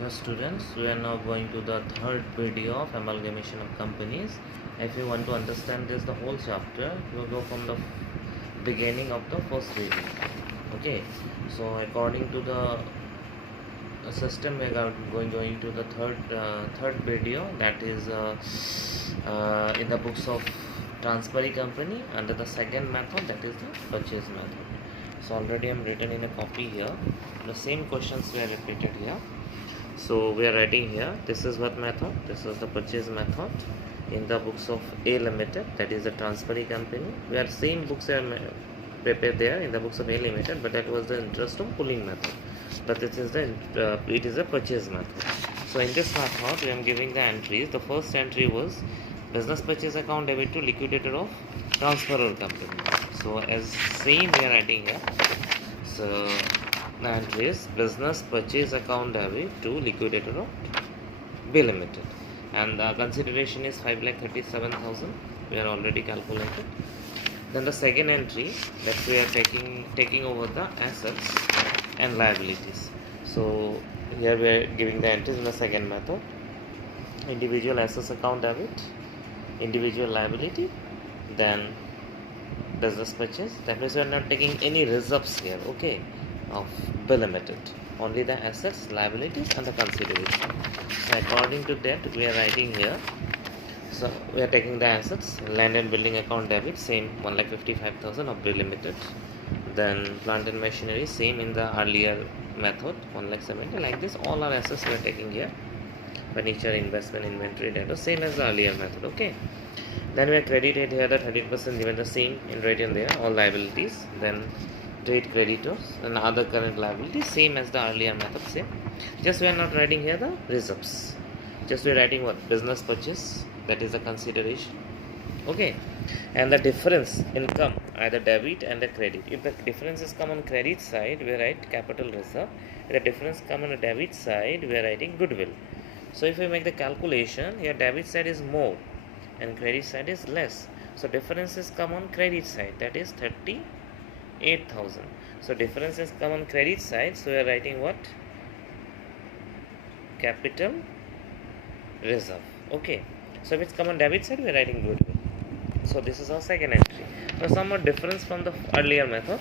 Hello students, we are now going to the third video of Amalgamation of Companies. If you want to understand this the whole chapter, you will go from the beginning of the first video. Okay, so according to the system, we are going to the third video, that is in the books of transferee company under the second method, that is the purchase method. So already I am written in a copy here. The same questions were repeated here. So we are writing here, this is what method, this is the purchase method in the books of A Limited, that is the transferee company. We are same books are prepared there in the books of A Limited, but that was the interest of pulling method. But this is the it is a purchase method. So in this method, we am giving the entries. The first entry was business purchase account debit to liquidator of transferor company. So as same we are writing here. So the entry is business purchase account debit to liquidator of B Limited, and the consideration is 5,37,000. We are already calculated. Then the second entry, that we are taking over the assets and liabilities. So here we are giving the entries in the second method. Individual assets account debit, individual liability, then business purchase. That means we are not taking any reserves here, okay, of B Limited, only the assets, liabilities and the consideration. So according to that, we are writing here. So we are taking the assets, land and building account debit, same 1,55,000 of B Limited. Then plant and machinery, same in the earlier method, 1,70,000. Like this, all our assets we are taking here. Furniture, investment, inventory, data, same as the earlier method, okay. Then we are credited here the 13% given the same in written there, all liabilities. Then trade creditors and other current liabilities, same as the earlier method, same. Just we are not writing here the reserves. Just we are writing what? Business purchase, that is the consideration. Okay. And the difference income, either debit and the credit. If the difference is come on credit side, we write capital reserve. If the difference come on the debit side, we are writing goodwill. So if we make the calculation, here debit side is more and credit side is less. So differences come on credit side, that is 38,000. So differences come on credit side, so we are writing what? Capital reserve. Okay. So if it's come on debit side, we are writing goodwill. So this is our second entry. Now somewhat difference from the earlier method,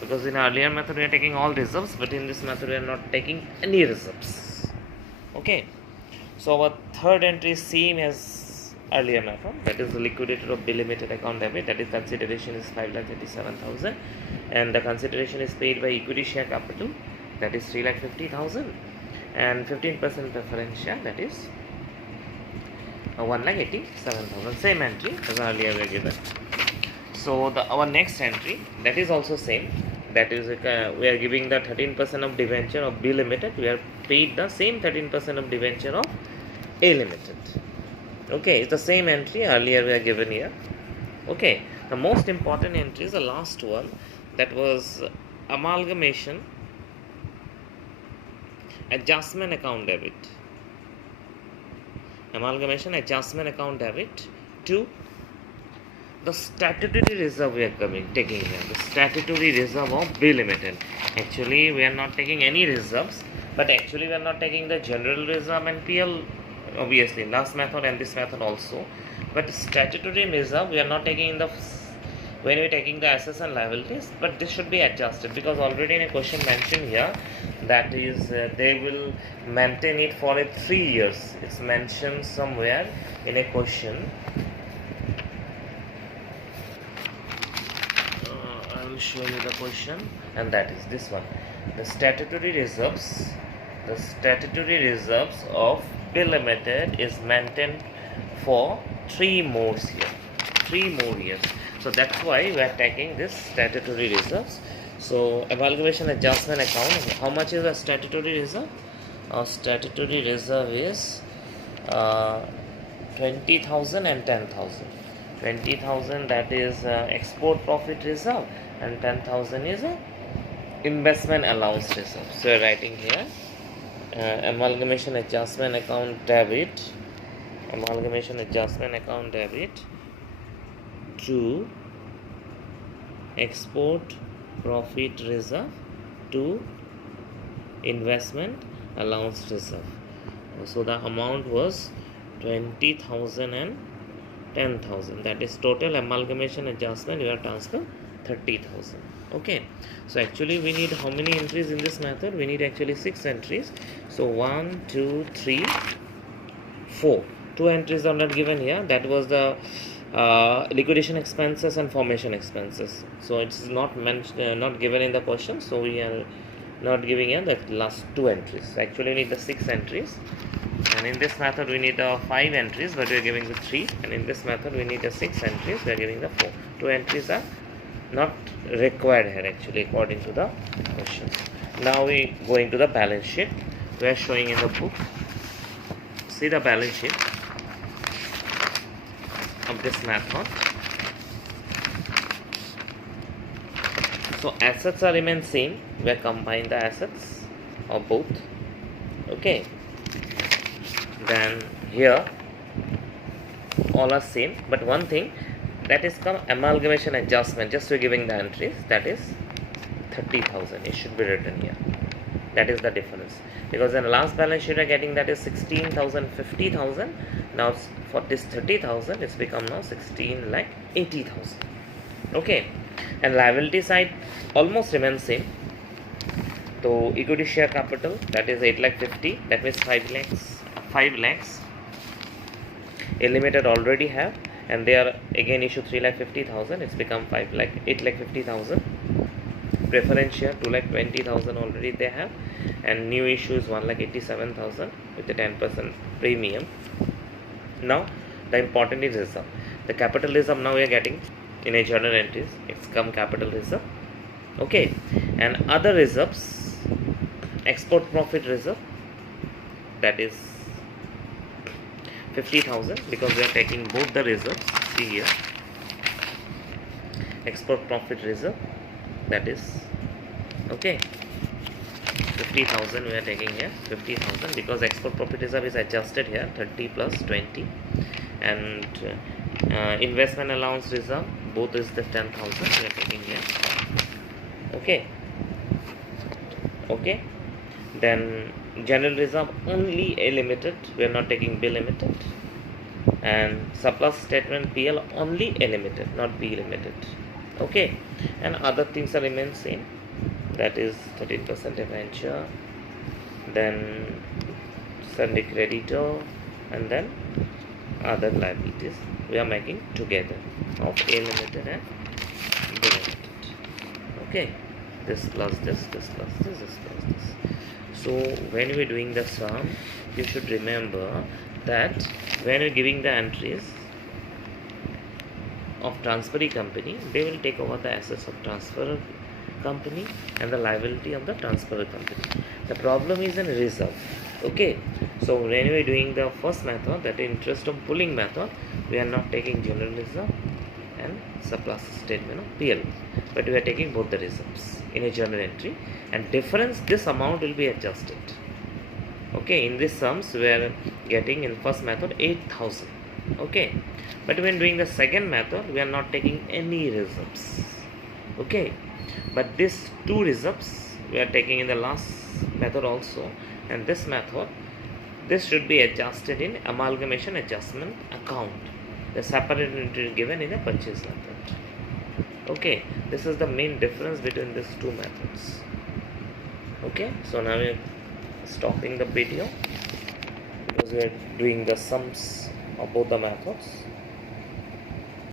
because in earlier method we are taking all reserves, but in this method we are not taking any reserves. Okay. So our third entry is same as earlier method, that is the liquidator of B Limited account debit, that is consideration is 5,37,000, and the consideration is paid by equity share capital, that is 3,50,000, and 15% preferential, that is 1,87,000. Same entry as earlier we are given. So our next entry, that is also same. That is we are giving the 13% of debenture of B Limited. We are paid the same 13% of debenture of A Limited. Okay, it's the same entry earlier we are given here. Okay, the most important entry is the last one, that was amalgamation adjustment account debit. Amalgamation adjustment account debit to the statutory reserve we are taking here, the statutory reserve of B Limited. Actually we are not taking any reserves, but actually we are not taking the general reserve and PL, obviously last method and this method also, but statutory reserve we are not taking in the when we are taking the assets and liabilities, but this should be adjusted, because already in a question mentioned here, that is they will maintain it for 3 years. It's mentioned somewhere in a question. I will show you the question, and that is this one. The statutory reserves of B Limited is maintained for 3 more years. So that's why we are taking this statutory reserves. So amalgamation adjustment account, how much is the statutory reserve? Our statutory reserve is 20,000 and 10,000. 20,000, that is export profit reserve, and 10,000 is a investment allowance reserve. So we're writing here amalgamation adjustment account debit, to export profit reserve to investment allowance reserve. So the amount was 20,000 and 10,000. That is total amalgamation adjustment. You have transferred 30,000. Okay. So actually we need how many entries in this method? We need actually 6 entries. So 1, 2, 3, 4. 2 entries are not given here. That was the liquidation expenses and formation expenses. So it's not mentioned, not given in the question. So we are not giving here the last 2 entries. So actually we need the 6 entries. And in this method we need 5 entries, but we are giving the 3. And in this method we need 6 entries. We are giving the 4. 2 entries are not required here actually according to the questions. Now we going to the balance sheet. We are showing in the book. See the balance sheet of this method. So assets are remain same. We combine the assets of both. Okay. Then here all are same, but one thing that is come amalgamation adjustment. Just we're giving the entries. That is 30,000. It should be written here. That is the difference, because in the last balance sheet we are getting that is 16,000, 50,000. Now for this 30,000 it's become now 16 lakh 80,000. Okay. And liability side almost remains same. So equity share capital, that is 8 lakh 50. That means 5 lakhs A limited already have, and they are again issue 3 lakh 50,000. It's become 8 lakh 50,000. Preference share 2 lakh 20,000 already they have, and new issue is 1 lakh 87,000 with the 10% premium. Now the important is reserve. The capital reserve now we are getting in a journal entries. It's come capital reserve. Okay. And other reserves, export profit reserve, that is 50,000, because we are taking both the reserves. See here, export profit reserve, that is okay, 50,000 we are taking here, 50,000, because export profit reserve is adjusted here, 30 plus 20. And investment allowance reserve, both is the 10,000 we are taking here. Okay. Okay. Then general reserve only A limited, we are not taking B limited. And surplus statement PL only A limited, not B limited. Okay. And other things are remain same, that is 13% debenture, then Sunday creditor, and then other liabilities we are making together of A limited and B limited. Okay. This plus this plus this plus this. So when we are doing the sum, you should remember that when you're giving the entries of transferee company, they will take over the assets of transfer company and the liability of the transfer company. The problem is in reserve. Okay. So when we are doing the first method, that is interest of pooling method, we are not taking general reserve and surplus statement of PL, but we are taking both the reserves in a journal entry, and difference, this amount will be adjusted. Okay. In this sums we are getting in first method 8,000. Okay. But when doing the second method, we are not taking any reserves. Okay. But these two reserves we are taking in the last method also, and this method, this should be adjusted in amalgamation adjustment account. The separate entry given in a purchase method. Okay. This is the main difference between these two methods. Okay. So now we are stopping the video, because we are doing the sums of both the methods.